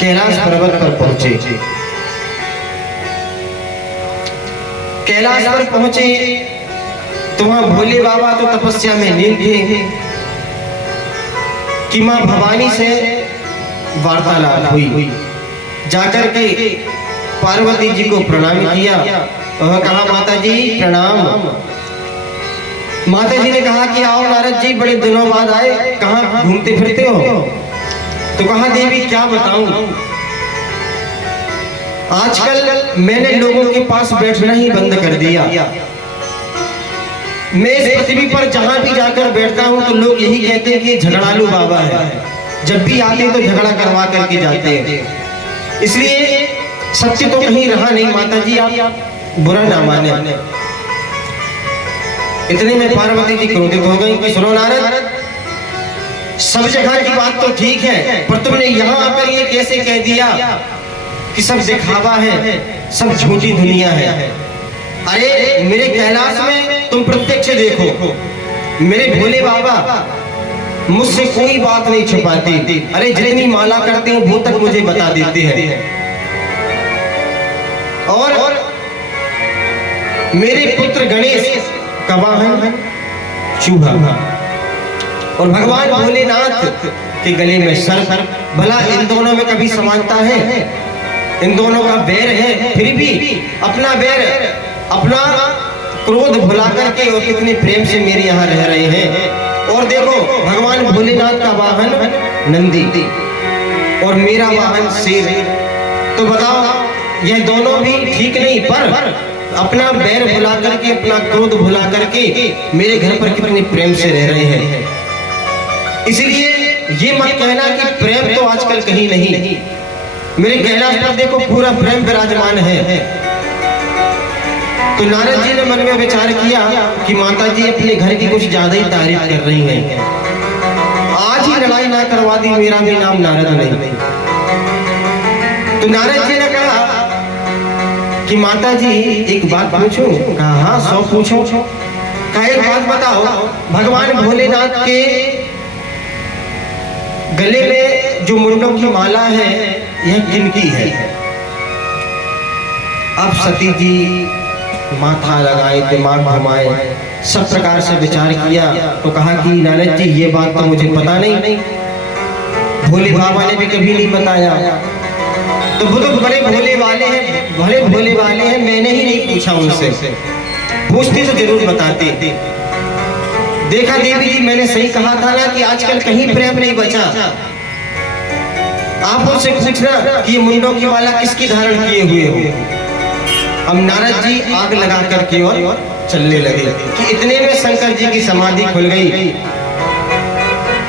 कैलाश पर्वत पर पहुंचे। कैलाश पर पहुंचे तो वहां भोले बाबा तो तपस्या में लीन थे कि मां भवानी से वार्तालाप हुई। जाकर के पार्वती जी को प्रणाम किया और कहा माता जी प्रणाम। माता जी ने कहा कि आओ नारद जी, बड़े दिनों बाद आए, कहाँ घूमते फिरते हो? तो कहा देवी क्या बताऊं, आजकल मैंने लोगों के पास बैठना ही बंद कर दिया। मैं इस पृथ्वी पर जहां भी जाकर बैठता हूं तो लोग यही कहते हैं कि झगड़ालू बाबा है, जब भी आते तो झगड़ा करवा करके जाते हैं। इसलिए सत्य तो कहीं रहा नहीं, माता जी आप बुरा ना माने। इतने में पार्वती जी क्रोधित हो गई कि सुनो नारद, सब जगह की बात तो ठीक है, पर तुमने यहाँ आकर ये कैसे कह दिया कि सब दिखावा है, सब झूठी दुनिया है। अरे मेरे कैलाश में तुम प्रत्यक्ष देखो, मेरे भोले बाबा मुझसे कोई बात नहीं छुपाते। अरे जितनी माला करते हैं वो तक मुझे बता देते हैं। और मेरे पुत्र गणेश का वाहन चूहा, और भगवान भोलेनाथ के गले में सर्प। भला इन दोनों में कभी समानता है? इन दोनों का बैर है, फिर भी अपना बैर, अपना क्रोध भुला करके और कितने प्रेम से मेरे यहाँ रह रहे हैं। और देखो भगवान भोलेनाथ का वाहन नंदी और मेरा वाहन शेर। तो बताओ यह दोनों भी ठीक नहीं, पर अपना बैर भुला करके, अपना क्रोध भुला करके मेरे घर पर कितने प्रेम से रह रहे हैं। इसलिए ये मत कहना कि प्रेम तो आजकल कहीं नहीं। मेरे कैलाश पर देखो पूरा प्रेम विराजमान है। तो नारद जी ने मन में विचार किया कि माता जी अपने घर की कुछ ज्यादा ही तारीफ कर रही हैं। आज ही लड़ाई ना करवा दी, मेरा भी नाम नारद नहीं। तो नारद जी ने कहा कि माता जी एक बात पूछूं? कहा हाँ 100 पूछो। कहा एक बात बताओ, भगवान भोलेनाथ के गले में जो मुंडों की माला है यह किनकी है? अब सती जी माथा लगाए, दिमाग घुमाए, सब प्रकार से विचार किया। तो कहा कि नारद जी ये बात तो मुझे पता नहीं, भोले बाबा ने भी कभी नहीं बताया। तो वो तो बड़े भोले वाले हैं, बड़े भोले वाले हैं, मैंने ही नहीं पूछा उनसे, पूछते तो जरूर बताते। देखा देवी जी, मैंने सही कहा था ना कि आजकल कहीं प्रेम नहीं बचा। आप उनसे पूछना कि मुंडों की माला किसकी धारण किए हुए हो। अब नारद जी आग लगा करके और चलने लगे कि इतने में शंकर जी की समाधि खुल गई।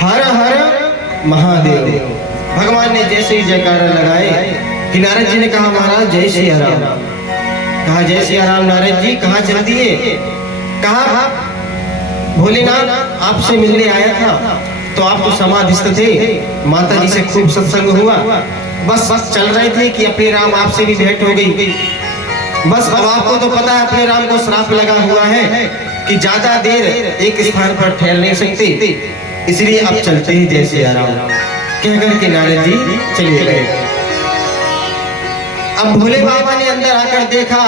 हर हर महादेव। भगवान ने जैसे ही जयकारा लगाए कि नारद जी ने कहा महाराज जय श्री राम। कहा जय श्री राम नारद जी, कहाँ चल दिए? कहा भोलेनाथ आपसे मिलने आया था, तो आप तो समाधिस्थ थे, माता जी से खूब सत्संग हुआ, बस चल रहे थे कि अपने राम आपसे भी भेंट हो गई। बस अब आपको तो पता है अपने राम को श्राप लगा हुआ है कि ज्यादा देर एक स्थान पर ठहर नहीं सकते, इसलिए अब चलते ही जय श्री राम कहकर के नारद जी चले गए। अब भोले बाबा ने अंदर आकर देखा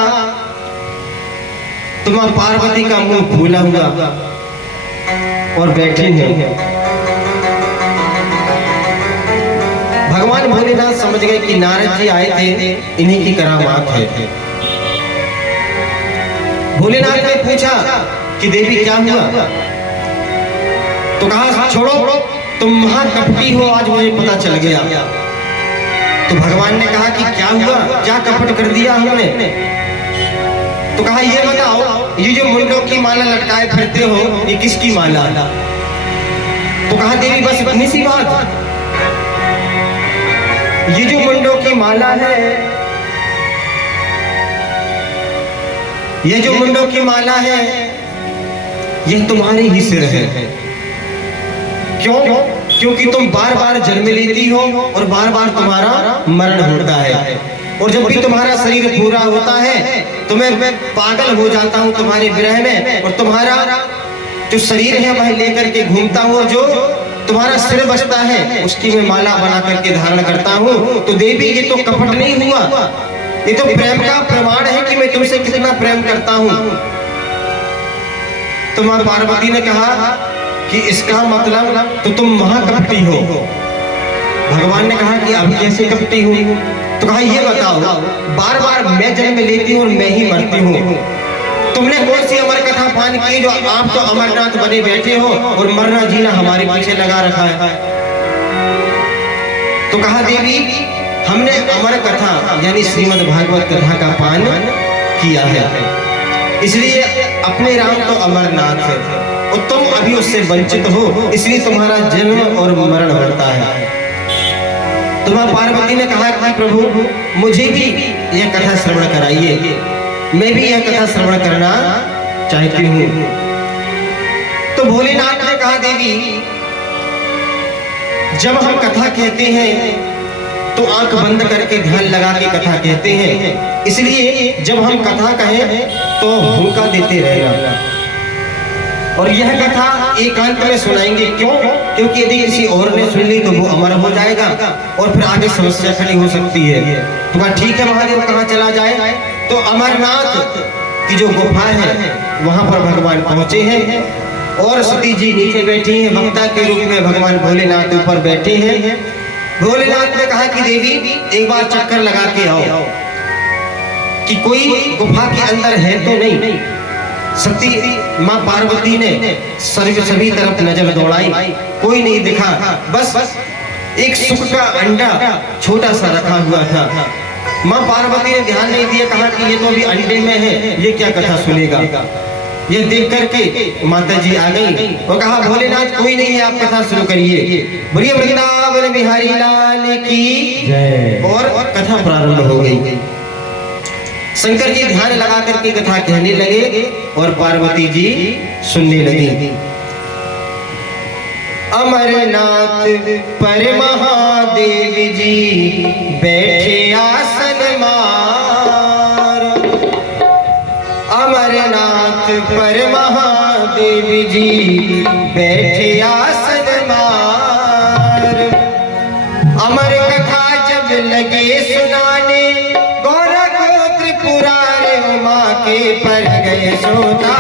तो मां पार्वती का मुंह फूला हुआ और बैठी हैं। भगवान भोलेनाथ समझ गए कि नारद जी आए थे, इन्हीं की करामात है। भोलेनाथ ने पूछा कि देवी क्या हुआ? तो कहा छोड़ो, तुम महाकपटी हो, आज मुझे पता चल गया। तो भगवान ने कहा कि क्या हुआ, क्या कपट कर दिया हमने? तो कहा ये बताओ, ये जो मुंडों की माला लटकाए फिरते हो ये किसकी माला? तो कहा देवी बस इतनी सी बात, ये जो मुंडों की माला है, ये जो मुंडों की माला है ये तुम्हारे ही सिर है। क्यों? क्योंकि तुम बार बार जन्म लेती हो और बार बार तुम्हारा मरण होता है, और जब भी तुम्हारा शरीर पूरा होता है तो मैं पागल हो जाता हूँ तुम्हारे विरह में, और तुम्हारा जो शरीर है वह लेकर के घूमता हूँ, और जो तुम्हारा सिर बचता है उसकी मैं माला बना करके धारण करता हूँ। तो देवी ये तो कपट नहीं हुआ, ये तो प्रेम का प्रमाण है कि मैं तुमसे कितना प्रेम करता हूँ। तो मां पार्वती ने कहा कि इसका मतलब तो तुम महाकपटी हो। भगवान ने कहा कि अब कैसे कपटी हूँ? तो कहा ये बताओ, बार बार मैं जन्म लेती हूँ और मैं ही मरती हूँ, तुमने कौन सी अमर कथा पान की जो आप तो अमरनाथ बने बैठे हो और मरना जीना हमारे पीछे लगा रखा है? तो कहा देवी हमने अमर कथा यानी श्रीमद् भागवत कथा का पान किया है, इसलिए अपने राम तो अमरनाथ है और तुम अभी उससे वंचित हो, इसलिए तुम्हारा जन्म और मरण होता है। तो मां पार्वती ने कहा कि प्रभु मुझे भी यह कथा श्रवण कराइए, मैं भी यह कथा श्रवण करना चाहती हूँ। तो भोलेनाथ ने कहा देवी जब हम कथा कहते हैं तो आंख बंद करके ध्यान लगा के कथा कहते हैं, इसलिए जब हम कथा कहें तो हुक्का देते रहना, और यह कथा एकांत में सुनाएंगे। क्यों? क्योंकि यदि किसी और ने सुन ली तो वो अमर हो जाएगा और फिर आगे समस्या खड़ी हो सकती है। तो कहा ठीक है महादेव, कहाँ चला जाए? तो अमरनाथ की जो गुफा है वहां पर भगवान पहुंचे हैं और सती जी नीचे बैठी हैं, वक्ता के रूप में भगवान भोलेनाथ ऊपर बैठे हैं। भोलेनाथ ने कहा कि देवी एक बार चक्कर लगा के आओ कि कोई गुफा के अंदर है तो नहीं। सती मां पार्वती ने सभी तरफ नजर दौड़ाई, कोई नहीं दिखा, बस एक सुख का अंडा छोटा सा रखा हुआ था। माँ पार्वती ने ध्यान नहीं दिया, कहा कि ये तो अभी अंडे में है, ये क्या कथा सुनेगा। ये देख करके माता जी आ गई और कहा भोलेनाथ कोई नहीं है, आप कथा शुरू करिए। बोलिए वृंदावन बिहारी लाल की जय। और कथा प्रारंभ हो गई। शंकर जी ध्यान लगा करके कथा कहने लगे और पार्वती जी सुनने लगी। अमरनाथ पर महादेव जी बैठे आसन मार। अमरनाथ पर महादेव जी बैठे आसन मार। अमर कथा जब लगे सुनाने, गौरा को त्रिपुरारी उमा के पर गए सोता।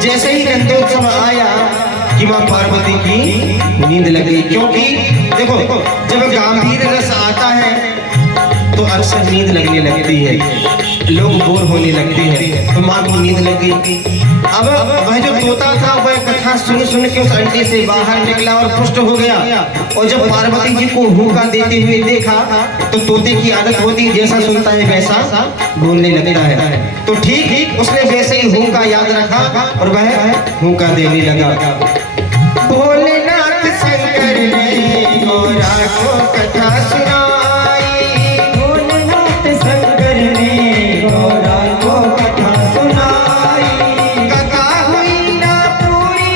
जैसे ही नंदोत्सव आया कि मां पार्वती की नींद लग गई। क्योंकि देखो जब गंभीर रस आता है तो अक्सर नींद लगने लगती है, लोग बोर होने लगते हैं, तो मां को नींद लग गई। अब वह जो तोता था वह कथा सुन सुन के उस अंडे से बाहर निकला और पुष्ट हो गया। और जब पार्वती जी को हुक्का देते हुए देखा तो तोते की आदत होती जैसा सुनता है वैसा बोलने लगता है। तो ठीक उसने वैसे ही हुक्का याद रखा और वह हुक्का देने लगा। भोलेनाथ शंकर ने गौरा को कथा सुनाई। भोलेनाथ शंकर ने गौरा को कथा सुनाई। कथा हुई ना पूरी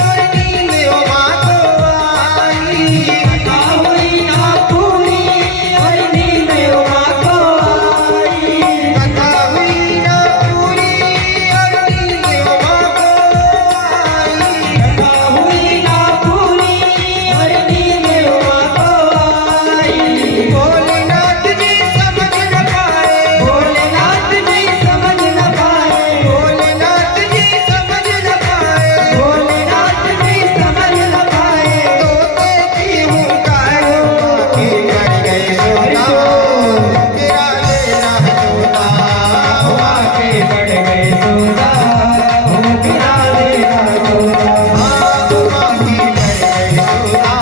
और नींद उमा को आई। कथा हुई ना पूरी और नींद उमा को आई। कथा हुई ना पूरी और नींद उमा को आई। कथा हुई ना पूरी और नींद उमा को आई। भोलेनाथ जी समझ न पाए। भोलेनाथ जी समझ न पाए। भोलेनाथ जी समझ न पाए। भोलेनाथ जी समझ न पाए। तोते की हुंकार के कर गए सोता। तेरा तेरा तोता हुआ के बढ़ गए सोता। तेरा तेरा तोता हुआ के बढ़ गए सोता।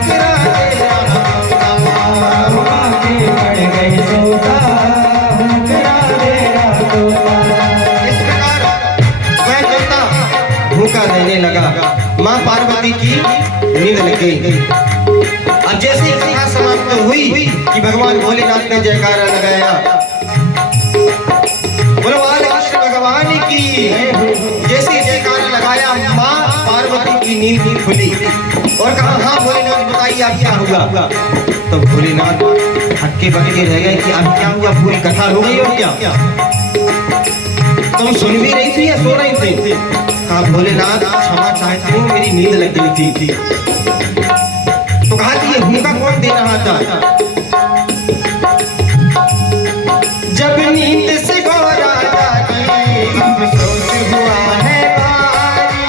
तेरा तेरा तोता हुआ के बढ़ गए सोता। तेरा तेरा तोता। इस प्रकार वह तोता भूखा देने लगा। मां पार्वती की नींद लग गई। अब जैसे ही कथा समाप्त हुई कि भगवान भोलेनाथ ने जयकारा लगाया, बोलो बालकृष्ण भगवान की। जैसे ही जयकारा लगाया मां पार्वती की नींद खुली और कहा हाँ भोलेनाथ बताइए अब क्या हुआ। तो भोलेनाथ हक्के बक्के रह गए कि अब क्या हुआ, पूरी कथा हो गई और क्या तुम सुन भी रही थी या सो रही थी। कहा भोलेनाथ क्षमा चाहती हूँ, मेरी नींद लग गई थी। तो कहा कि ये हुक्का कौन दे रहा था। जब नींद से गौरा जागी अफसोस हुआ है भारी।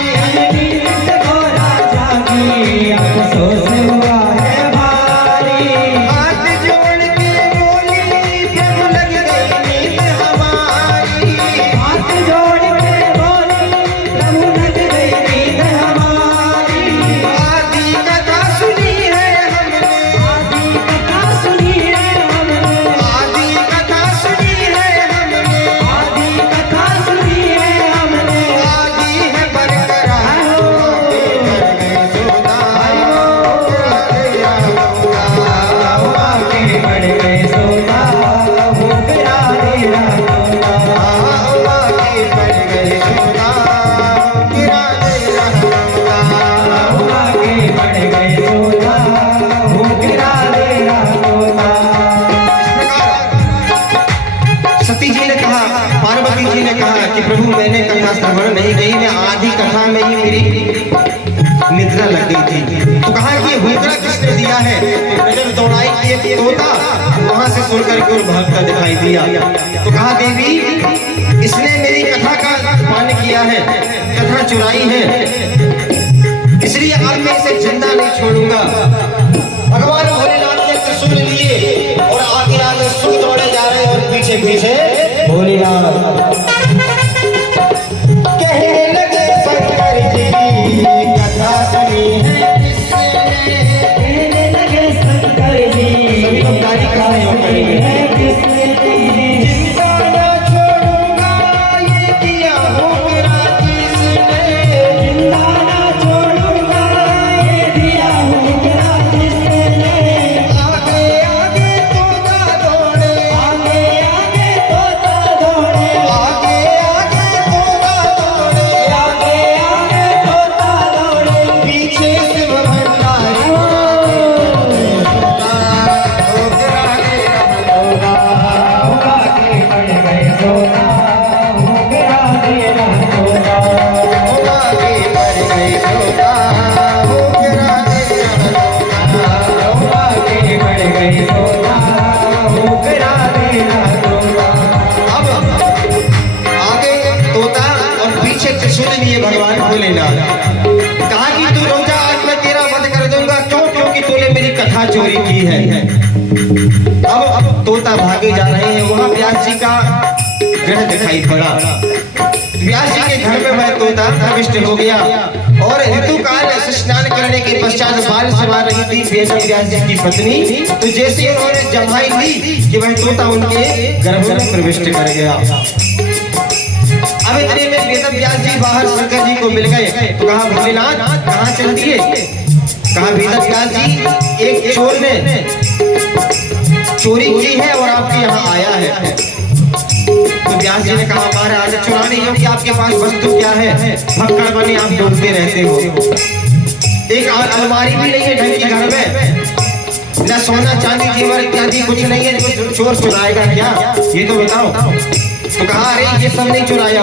नींद से गौरा जागी अफसोस हुआ है भारी। हाथ जोड़ के बोली प्रभु लग गई नींद हमारी। हाथ जोड़ के बोली प्रभु लग गई नींद हमारी। आदि कथा सुनी है हमने। आदि कथा आधी कथा में ही मेरी निद्रा लग गई थी। तो कहा कि ये हुक्का किसने दिया है? नजर दौड़ाई कि एक तोता वहां से सुनकर के और भागता दिखाई दिया। तो कहा देवी इसने मेरी कथा का अपमान किया है, कथा चुराई है, इसलिए अब मैं इसे जिंदा नहीं छोड़ूंगा। भगवान भोलेनाथ ने त्रिशूल लिए और आगे आगे सुख दौड़े जा रहे हैं और पीछे पीछे भोलेनाथ। कहने लगे शंकर जी कथा सुनी है किसने? कहने लगे शंकर जी सभी लोग गाली का सहयोग करेंगे किसने? जिंदा ना छोड़ूंगा ये दिया हुक्का किसने? जिंदा ना छोड़ूंगा ये दिया हुक्का किसने? आगे आगे तोता दौड़े, आगे आगे तोता दौड़े, आगे आगे तोता दौड़े, आगे आगे तोता दौड़े, पीछे शिव भंडारी भगवान भोलेनाथ। कहा कि तू रुक जा, आज मैं तेरा वध कर दूंगा। क्यों? क्योंकि तूने मेरी कथा चोरी की है। अब तोता भागे जा रहे हैं। वहां व्यास जी का ग्रह दिखाई पड़ा। व्यास जी के घर में वह तोता प्रविष्ट हो गया और ऋतुकाल स्नान करने के पश्चात बाल सवा रही थी व्यास जी की पत्नी। तो जैसे उन्होंने जमाई ली कि वह तोता उनके गर्भ में प्रविष्ट कर गया। अब इतने में वेद व्यास जी बाहर शंकर जी को मिल गए। तो कहा भोलेनाथ कहाँ चल दिए? कहा वेद व्यास जी एक चोर ने चोरी की है और आपके यहाँ आया है। तो व्यास जी ने कहा महाराज चुराने योग्य आपके पास वस्तु क्या है? भक्कड़ बने आप ढूंढते रहते हो। एक अलमारी भी नहीं है ढंग की घर में, न सोना चांदी जेवर इत्यादि कुछ नहीं है। चोर चुराएगा क्या ये तो बताओ। तो कहा अरे ये सब नहीं चुराया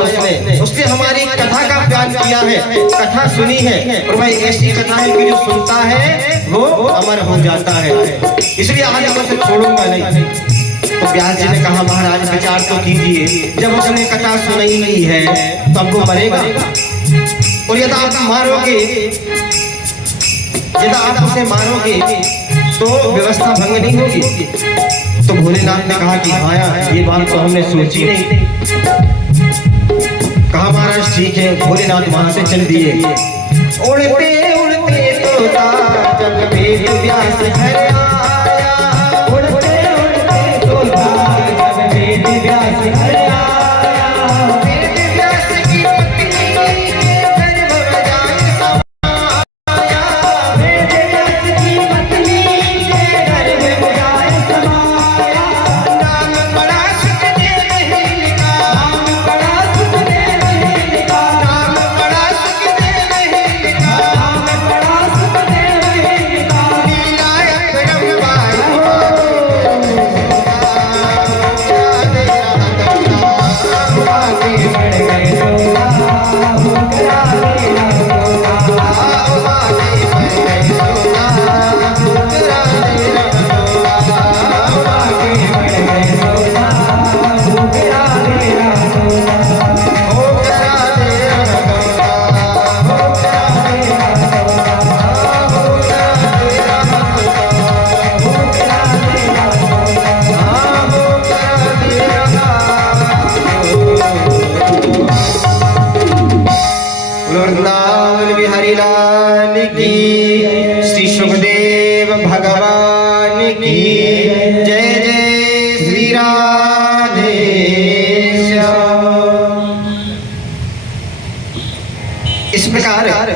उसने हमारी कथा का बयान किया है, कथा सुनी है और भाई ऐसी कथा है कि जो सुनता है वो अमर हो जाता है, इसलिए आज मैं उसे छोड़ूंगा नहीं। तो व्यास जी ने कहा महाराज विचार तो कीजिए, जब उसने कथा सुनी ही है तो अब वो मरेगा और यदि आप मारोगे, यदि आप उसे मारोगे तो व्यवस्था भंग नहीं होगी। तो भोलेनाथ ने कहा कि हाँ ये बात तो हमने सोची नहीं। कहा महाराज ठीक है। भोलेनाथ वहां से चल दिए। उड़ते उड़ते तोता जब वेद व्यास घर आया, उड़ते उड़ते तोता जब वेद व्यास घर आया, वेद व्यास की पत्नी के गर्भ में जाए समाया, वेद व्यास की पत्नी के गर्भ में जाए समाया। नाम बड़ा सुखदेव ही लिखा, नाम बड़ा सुखदेव ही लिखा, नाम बड़ा सुखदेव ही लिखा, नाम बड़ा सुखदेव ही लिखा। लीला ब्रह्मवाई आगे बढ़ गए सोना हुक्का देना सोना, आगे बढ़ गए सोना हुक्का देना सोना, आगे बढ़ गए सोना हुक्का देना सोना, हुक्का देना सोना, हुक्का देना सोना, हुक्का देना वृंदावन बिहारी लाल की, श्री सुखदेव भगवान की जय। जय श्री राधे श्याम। इस प्रकार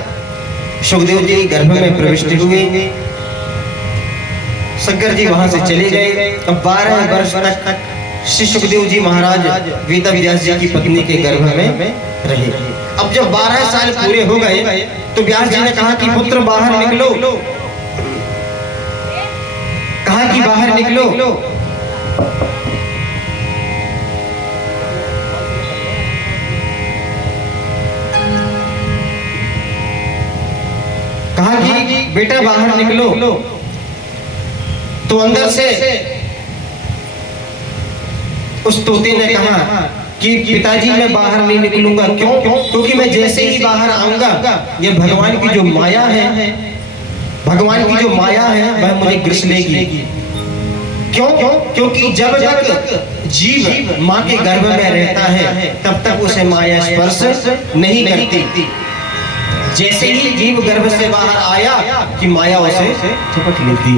सुखदेव जी गर्भ में प्रविष्ट हुए। शंकर जी वहां से चले गए। अब 12 वर्ष तक श्री सुखदेव जी महाराज वेद व्यास जी की पत्नी के गर्भ में रहे। अब जब 12 साल पूरे हो गए तो व्यास जी ने कहा कि पुत्र बाहर निकलो, कहा कि बाहर निकलो। कहा कि बेटा बाहर निकलो। तो अंदर से उस तोते ने कहा कि पिताजी मैं बाहर नहीं निकलूंगा। क्यों? क्योंकि मैं जैसे ही बाहर आऊंगा ये भगवान की जो माया है, भगवान की जो माया है वह मुझे ग्रस लेगी। क्यों? क्योंकि जब तक जीव माँ के गर्भ में रहता है तब तक उसे माया स्पर्श नहीं करती। जैसे ही जीव गर्भ से बाहर आया कि माया उसे झपट लेती।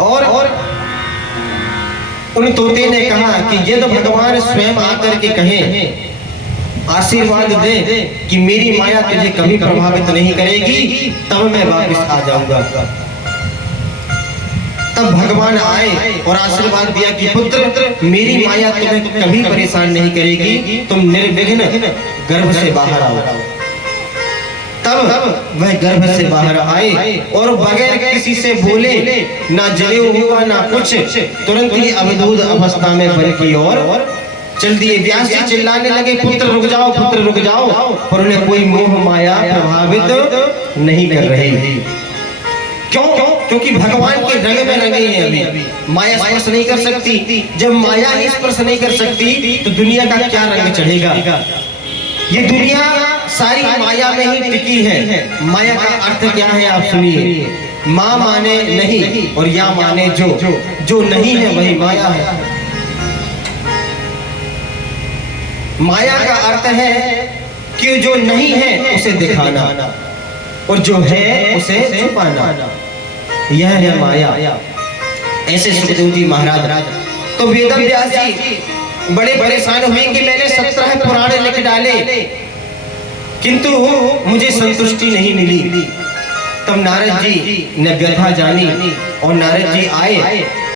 और उन तोते ने कहा कि यदि भगवान स्वयं आकर के कहें, आशीर्वाद दे कि मेरी माया तुझे कभी प्रभावित नहीं करेगी, तब मैं वापस आ जाऊंगा। तब भगवान आए और आशीर्वाद दिया कि पुत्र मेरी माया तुम्हें कभी परेशान नहीं करेगी, तुम निर्विघ्न गर्भ से बाहर आओ। तब वह गर्भ से बाहर आए और बगैर किसी से बोले, ना जले हुआ ना कुछ, तुरंत ही अवधूत अवस्था में वन की ओर चल दिए। व्यास जी चिल्लाने लगे, पुत्र रुक जाओ, पुत्र रुक जाओ, पर उन्हें कोई मोह माया प्रभावित नहीं कर रही। क्यों? क्योंकि भगवान के रंग में रंगे हैं। अभी माया स्पर्श नहीं कर सकती। जब माया ही स्पर्श नहीं कर सकती तो दुनिया का क्या रंग चढ़ेगा? ये दुनिया सारी माया में ही टिकी है। माया का अर्थ क्या है आप सुनिए। माँ माने नहीं और या माने जो नहीं है वही माया है। माया का अर्थ है कि जो नहीं है उसे दिखाना और जो है उसे छुपाना, यह है माया। ऐसे सुखदेव जी महाराज तो वेदव्यास जी बड़े परेशान हुए कि मैंने 17 पुराण लिख डाले किंतु मुझे संतुष्टि नहीं मिली। तब नारद जी ने व्यथा जानी और नारद जी आए